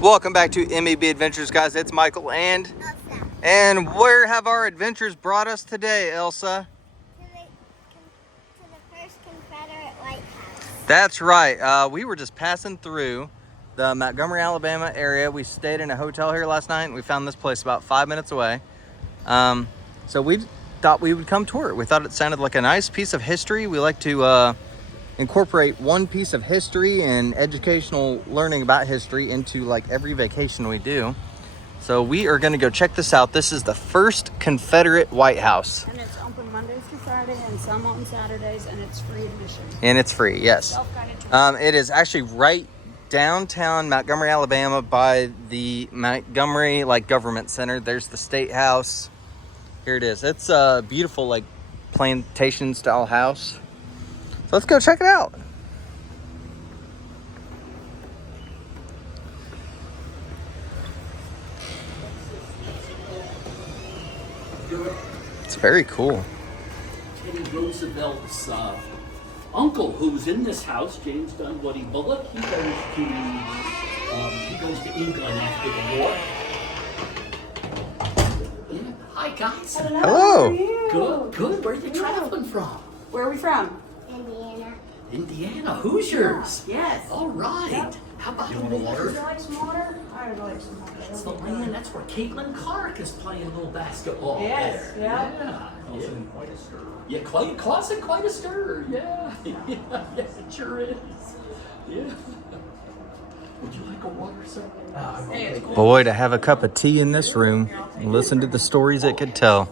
Welcome back to MEB Adventures, guys. It's Michael and Elsa. And where have our adventures brought us today, Elsa? To the first Confederate lighthouse. That's right. We were just passing through the Montgomery, Alabama area. We stayed in a hotel here last night, and we found this place about 5 minutes away. So we thought we would come tour it. We thought it sounded like a nice piece of history. We like to incorporate one piece of history and educational learning about history into like every vacation we do. So we are going to go check this out. This is the first Confederate White House. And it's open Monday through Friday and some on Saturdays, and it's free admission. And it's free, yes. Self-guided. It is actually right downtown Montgomery, Alabama by the Montgomery Government Center. There's the State House. Here it is. It's a beautiful plantation style house. So let's go check it out. It's very cool. Teddy Roosevelt's uncle, who's in this house, James Dunwoody Bullock, he goes to England after the war. Yeah. Hi guys. Hello. Good. Where are you traveling from? Where are we from? Indiana. Indiana. Hoosiers. Yes. All right. Yep. How about a Would you water? like some water? I would like some water. That's the land. That's where Caitlin Clark is playing a little basketball. Yes, there. yeah. Causing quite a stir. Yeah, causing quite a stir. Yeah. Yes, it sure is. Yeah. Would you like a water, sir? Hey, it's cool. Boy, to have a cup of tea in this room and listen to the stories it could tell.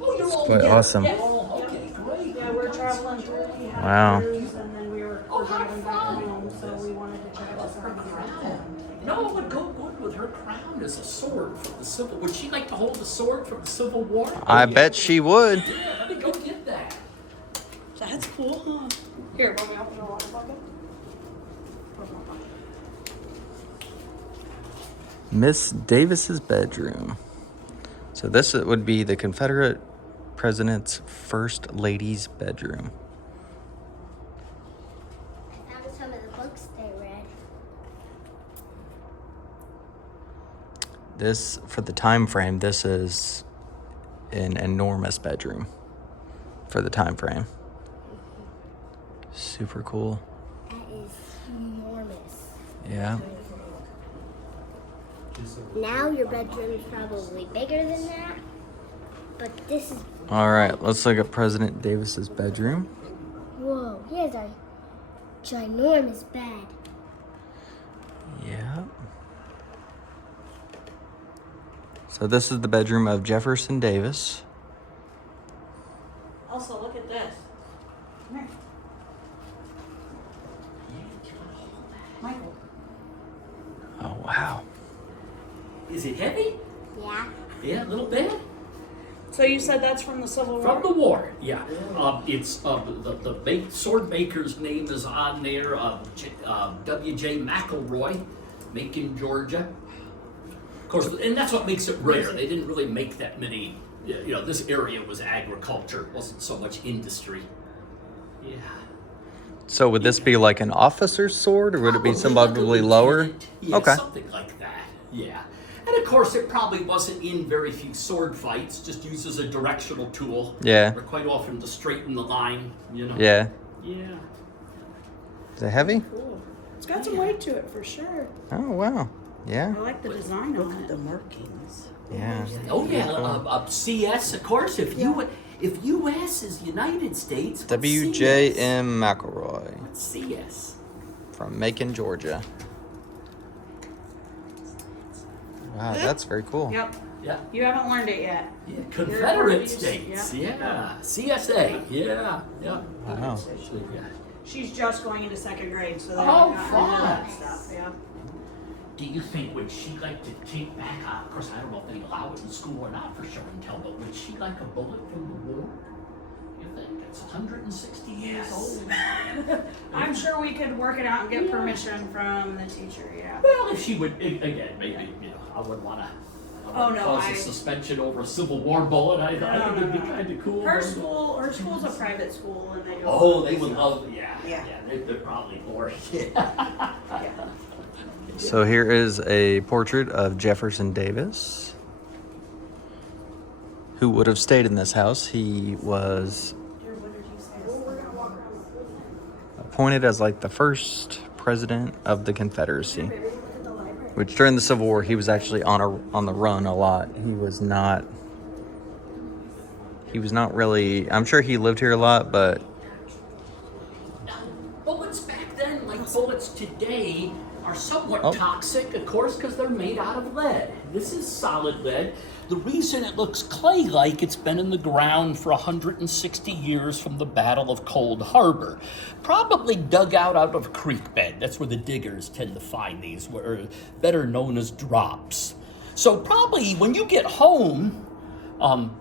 Oh, you're all quite together. awesome. Yeah. Oh, okay, great. Yeah, we're traveling through. We had Wow. a cruise, and then we were driving back home, so we wanted to check this Her out. crown. No, it would go good with her crown as a sword from the Civil. Would she like to hold the sword from the Civil War? I bet she would. Yeah, let me go get that. That's cool, huh? Here, want me to open the water bucket? Miss Davis's bedroom. So this would be the Confederate President's First Lady's bedroom. I found some of the books they read. This, for the time frame, this is an enormous bedroom for the time frame. Super cool. That is enormous. Yeah. Now your bedroom is probably bigger than that, but this is, All right, let's look at President Davis's bedroom. whoa, he has a ginormous bed. Yeah. So this is the bedroom of Jefferson Davis. Also, look at this. Come here. Michael. Oh, wow. Is it heavy? Yeah. Yeah, a little bit. So you said that's from the Civil War? From the war, yeah. It's the sword maker's name is on there. W.J. McElroy, Macon, Georgia. Of course, and that's what makes it rare. They didn't really make that many. You know, this area was agriculture, it wasn't so much industry. Yeah. So would this be like an officer's sword, or would it be probably lower? Yeah, Okay. something like that. Yeah. And of course, it probably wasn't in very few sword fights, just used as a directional tool. Yeah. Or quite often to straighten the line, you know. Yeah. Yeah. Is it heavy? Cool. It's got some weight to it for sure. Oh, wow. Yeah. I like the design on it. The markings. Yeah. Oh yeah, CS, of course. If U.S. is United States, what's W.J.M. McElroy What's CS? from Macon, Georgia. Wow, that's very cool. Yep. Yeah. You haven't learned it yet. Yeah. You're Confederate just- States. yeah. Yeah. CSA. Yeah. Yeah. Wow. Yeah. She's just going into second grade, so they Oh, haven't gotten into that fun. stuff. Yeah. Do you think would she like to take back? Of course, I don't know if they allow it in school or not for sure and tell. But would she like a bullet from the war? You think it's 160 years old? I'm sure we could work it out and get permission from the teacher. Yeah. Well, if she would, again, maybe I wouldn't want to. Oh, no, Cause a suspension over a Civil War bullet. I think it'd be kind of cool. Her school's a private school, and they do. Oh, they would love. Yeah. Yeah. They're probably bored. Yeah. Yeah. So here is a portrait of Jefferson Davis, who would have stayed in this house. He was appointed as like the first president of the Confederacy, which during the Civil War he was actually on the run a lot. He was not really, I'm sure he lived here a lot, but Bullets back then, like bullets today, are somewhat toxic, of course, because they're made out of lead. This is solid lead. The reason it looks clay-like, it's been in the ground for 160 years from the Battle of Cold Harbor. Probably dug out of a creek bed. That's where the diggers tend to find these, better known as drops. So probably when you get home,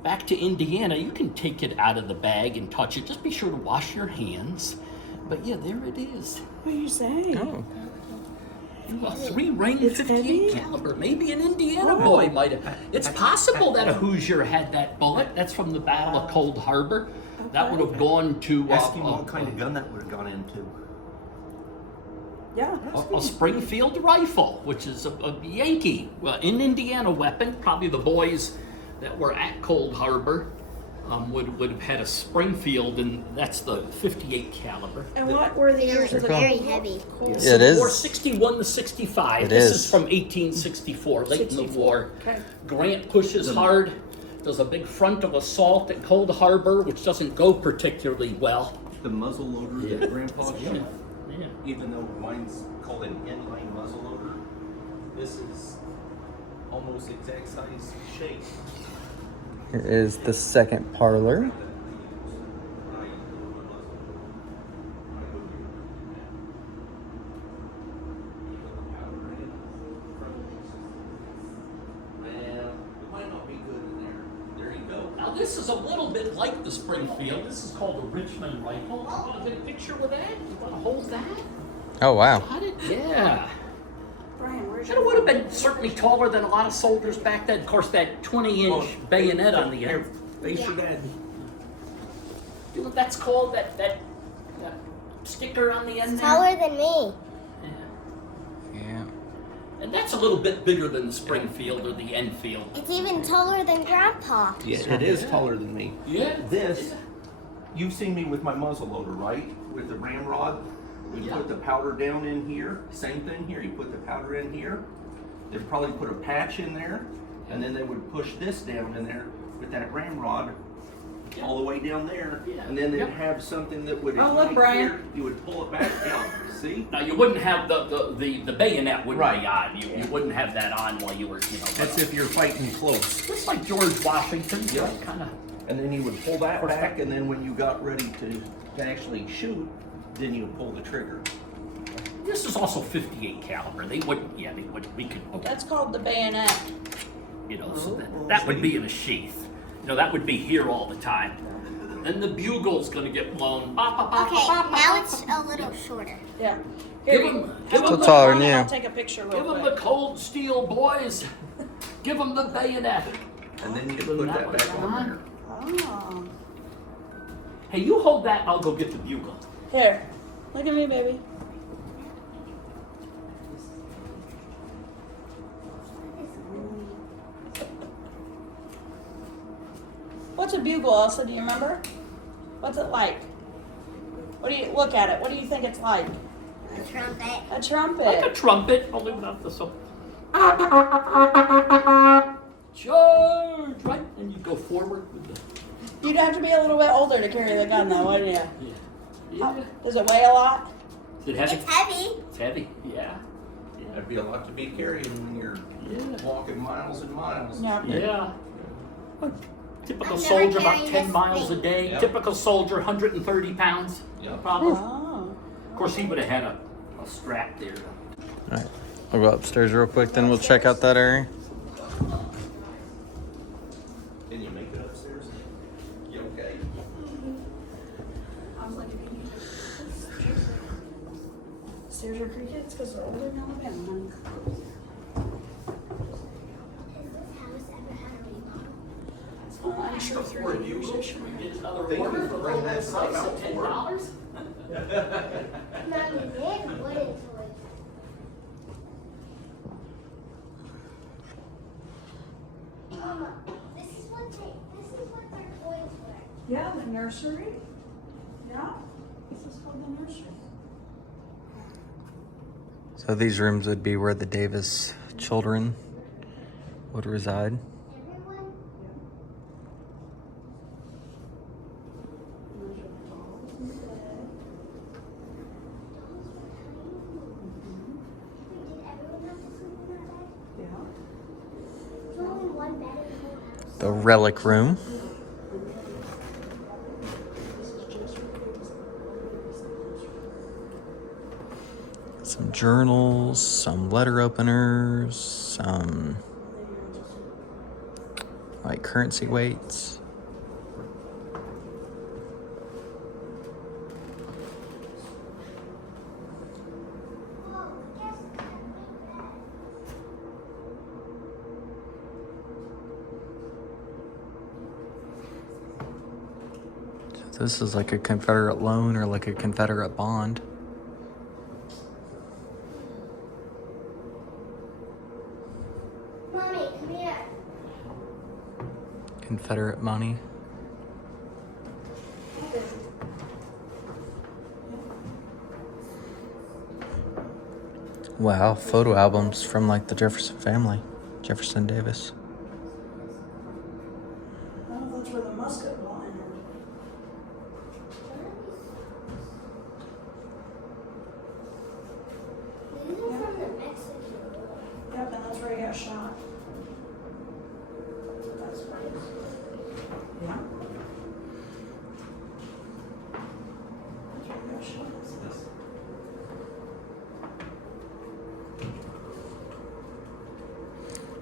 back to Indiana, you can take it out of the bag and touch it. Just be sure to wash your hands. But yeah, there it is. What are you saying? oh, A 3-ring 58 caliber. Maybe an Indiana boy might have. It's possible that a Hoosier had that bullet. That's from the Battle of Cold Harbor. That would have gone to Ask him what kind of gun that would have gone into. Yeah. a Springfield rifle, which is a Yankee, in Indiana weapon. Probably the boys that were at Cold Harbor would have had a Springfield, and that's the 58 caliber. And what were the years of the Very heavy. yeah, it is. War 61 to 65. It This is. is from 1864, late in the war. Okay. Grant pushes hard, does a big front of assault at Cold Harbor, which doesn't go particularly well. The muzzle loader that Grandpa shot, Yeah. even though mine's called an inline muzzle loader, this is almost exact size shape. Here is the second parlor. Well, it might not be good in there. There you go. Now this is a little bit like the Springfield. This is called the Richmond rifle. You want to get a picture with that? You want to hold that? Oh, wow. Got it? Yeah. Brian, where's And it would have been certainly taller than a lot of soldiers back then. Of course, that 20-inch bayonet on the end. Face your dad. You know what that's called? That sticker on the end It's there? taller than me. Yeah. Yeah. And that's a little bit bigger than the Springfield or the Enfield. It's even taller than Grandpa. Yeah, it is taller than me. Yeah. This, you've seen me with my muzzle loader, right? With the ramrod. We Yeah. put the powder down in here. Same thing here. You put the powder in here. They'd probably put a patch in there, and then they would push this down in there with that ramrod all the way down there, Yeah. and then they'd Yep. have something that would. Oh, look, ignite Brian. here. You would pull it back down. See? Now you wouldn't have the bayonet wouldn't Right. be on. You wouldn't have that on while you were, That's if you're fighting close. just like George Washington, Yeah. kind of. And then you would pull that back, and then when you got ready to actually shoot, then you would pull the trigger. This is also 58 caliber. They wouldn't. We could. That's called the bayonet. So that would be in a sheath. That would be here all the time. Then the bugle's gonna get blown. Bop, bop, bop, Okay, bop, bop, now bop. it's a little shorter. Yeah. Give Here, him- have give a him look, the taller than Brian, you. I'll take a picture real Give them quick. the cold steel, boys. Give them the bayonet. And then you Give put them that one back on there. Oh. Hey, you hold that. I'll go get the bugle. Here. Look at me, baby. What's a bugle, Elsa? Do you remember? What's it like? What do you look at it? What do you think it's like? A trumpet. A trumpet. Like a trumpet. I'll leave it up to some. Charge! Right, and you go forward with the. You'd have to be a little bit older to carry the gun, though, wouldn't you? Yeah. Does it weigh a lot? Is it heavy? It's heavy. It's heavy. Yeah. That'd be a lot to be carrying when you're Yeah. walking miles and miles. Yeah. Yeah. Typical I'm never soldier about carrying 10 this miles a thing. day. Yep. Typical soldier 130 pounds. Yep. Probably. Oh. Of course, he would have had a strap there. All right. I'll go upstairs real quick, then we'll check out that area. Can you make it upstairs? You okay? I was like, stairs are creaky? It's because they're older in Alabama, honey. I'm sure Before through the you years. should we get another Thank you order for bringing that stuff price out of for $10? Mommy, they have wooden toys. Yeah, the nursery. Yeah, this is called the nursery. So these rooms would be where the Davis children would reside. The relic room. Some journals, some letter openers, some like currency weights. So this is like a Confederate loan or like a Confederate bond. Mommy, come here. Confederate money. Wow, photo albums from like the Jefferson family, Jefferson Davis. Oh, that's where the musket ball entered. These are from the Mexican War. Yep, and that's where he got shot. That's right. Yeah. That's where he got shot.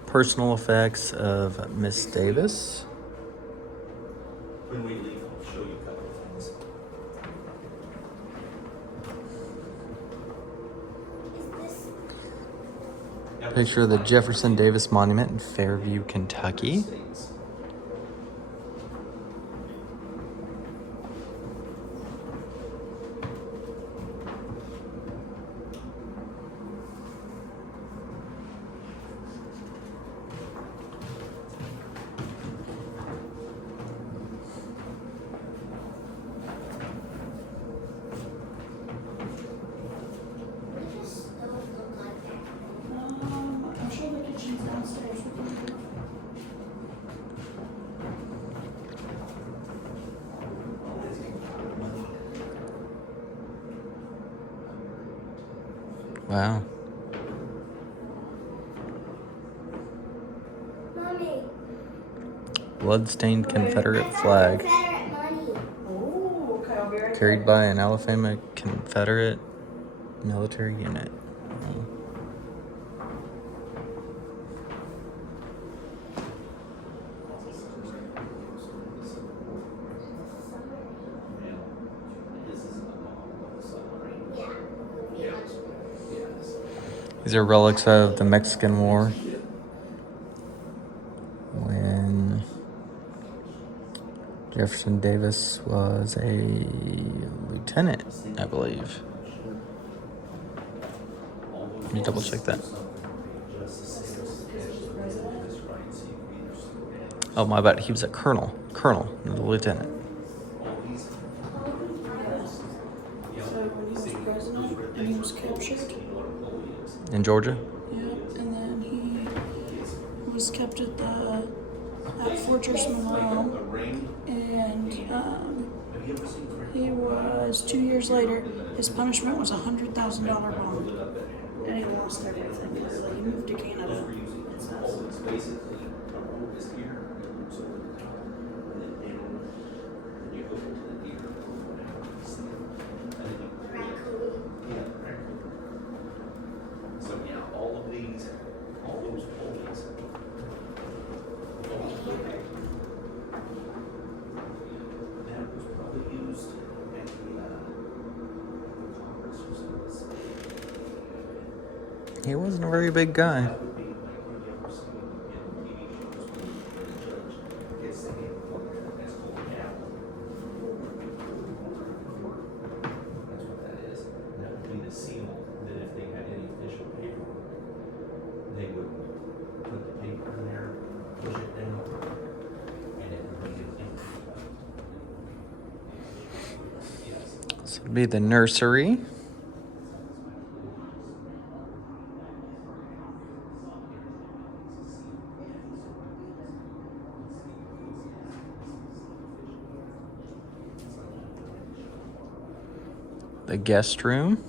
Personal effects of Miss Davis. When we leave, I'll show you a couple of things. Is this Picture of the Jefferson Davis Monument in Fairview, Kentucky. States. what does stove look like? I'm sure the kitchen's downstairs. Wow. Mommy. Bloodstained Confederate flag Confederate money. Oh, okay, I'll be right carried there. by an Alabama Confederate military unit. Oh. These are relics of the Mexican War when Jefferson Davis was a lieutenant, I believe. Let me double check that. Oh, my bad. He was a colonel. Colonel, not a lieutenant. So when he was president and he was captured. In Georgia? Yeah, and then he was kept at Fortress Monroe, and he was 2 years later. His punishment was $100,000 bond, and he lost everything. Really, he moved to Canada. And stuff. So yeah, all of these, all those pulleys. That was probably used at the Congress or something. He wasn't a very big guy. That would be like when you ever see in TV shows when the judge gets the hand up there, that's called a gavel. That's what that is. And that would be the seal that if they had any official paperwork, they would put the paper in there, push it down, and it would read it empty. Be the nursery. The guest room.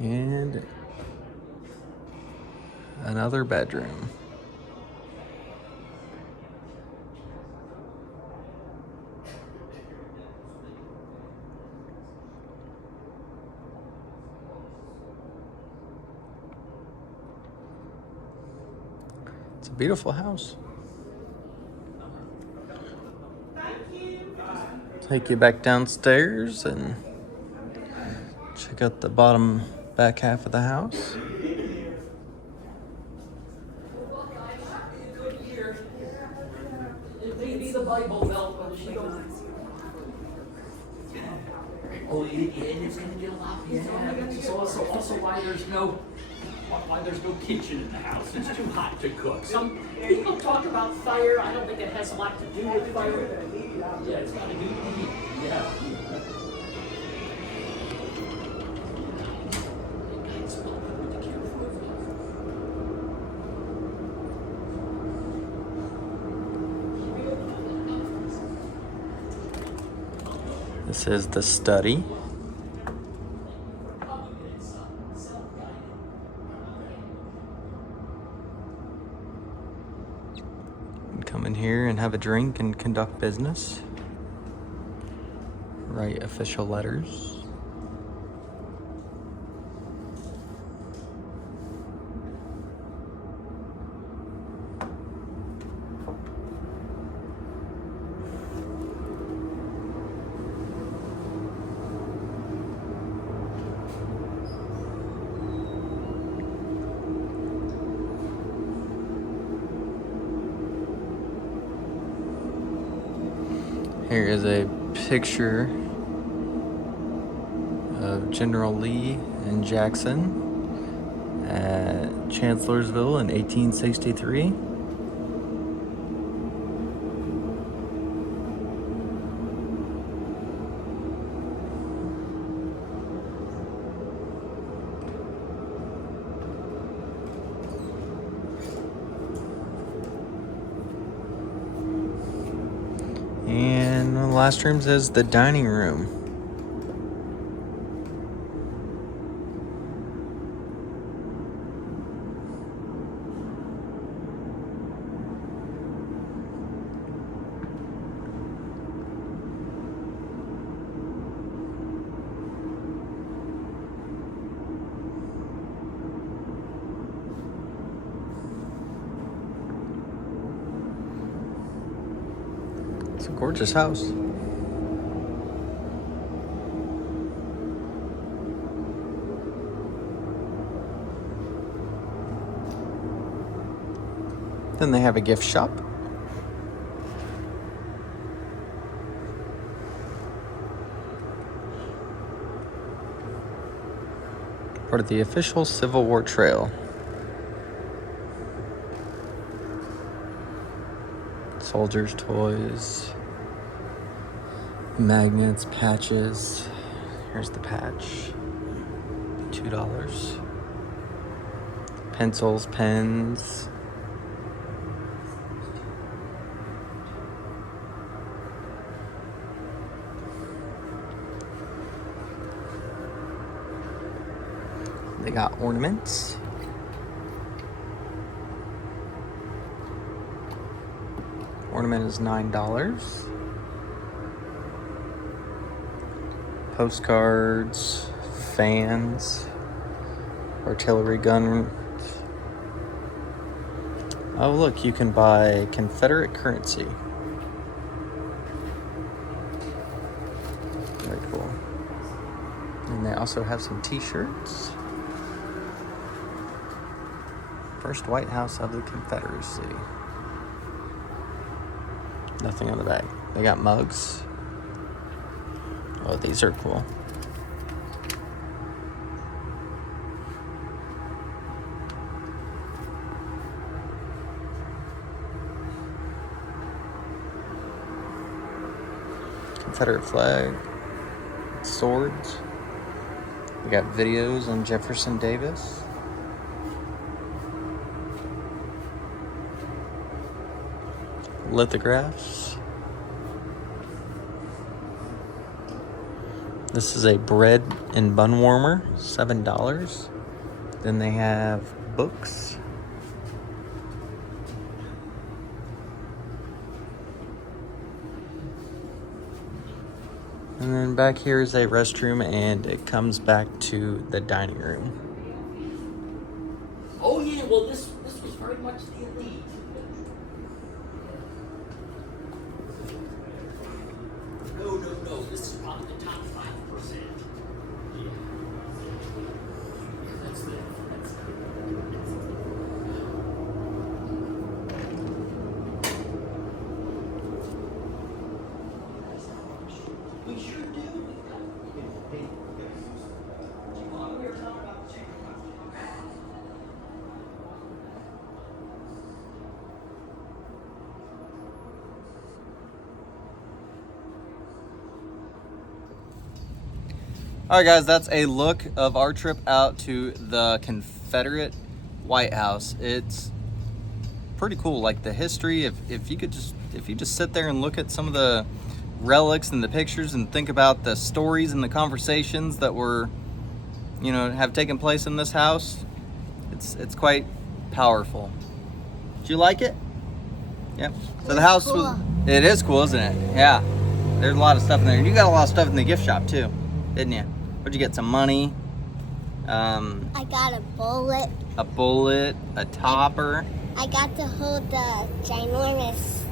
And another bedroom. It's a beautiful house. Take you back downstairs and check out the bottom back half of the house. Maybe the Bible Belt, but she don't. Oh, and it's gonna get a lot. Yeah, that's also why there's no kitchen in the house. It's too hot to cook. Some people talk about fire. I don't think it has a lot to do with fire. Yeah, it's got to do with heat. Yeah. This is the study. Come in here and have a drink and conduct business. Write official letters. Here is a picture of General Lee and Jackson at Chancellorsville in 1863. And the last room says the dining room. It's a gorgeous house. Then they have a gift shop. Part of the official Civil War Trail. Soldiers' toys, magnets, patches. Here's the patch, $2. Pencils, pens. They got ornaments. Ornament is $9. Postcards, fans, artillery gun. Oh, look, you can buy Confederate currency. Very cool. And they also have some t-shirts. First White House of the Confederacy. Nothing on the back. They got mugs. Oh, these are cool. Confederate flag. Swords. We got videos on Jefferson Davis. Lithographs. This is a bread and bun warmer, $7. Then they have books. And then back here is a restroom, and it comes back to the dining room. Oh yeah, well this was very much the elite. No, this is probably the top 5%. Yeah. That's the we sure do. All right, guys, that's a look of our trip out to the Confederate White House. It's pretty cool, like the history. If you just sit there and look at some of the relics and the pictures and think about the stories and the conversations that were, have taken place in this house, it's quite powerful. Did you like it? Yep. So the house cool. It is cool, isn't it? Yeah. There's a lot of stuff in there. You got a lot of stuff in the gift shop too, didn't you? What'd you get? Some money? I got a bullet. A bullet, a topper. I got to hold the ginormous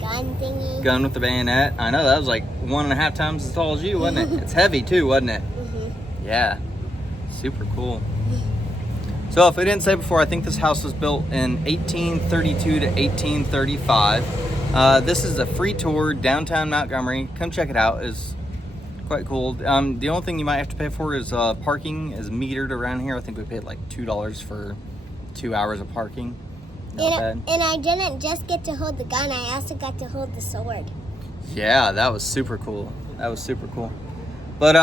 gun thingy. Gun with the bayonet. I know, that was like 1.5 times as tall as you, wasn't it? It's heavy too, wasn't it? Yeah. Super cool. So if we didn't say before, I think this house was built in 1832 to 1835. This is a free tour, downtown Montgomery. Come check it out. It's quite cool. The only thing you might have to pay for is parking is metered around here. I think we paid like $2 for 2 hours of parking. Not bad. And I didn't just get to hold the gun, I also got to hold the sword. Yeah, that was super cool. But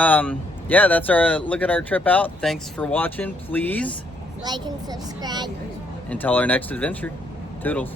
yeah, that's our look at our trip out. Thanks for watching. Please Like and subscribe. until our next adventure. Toodles.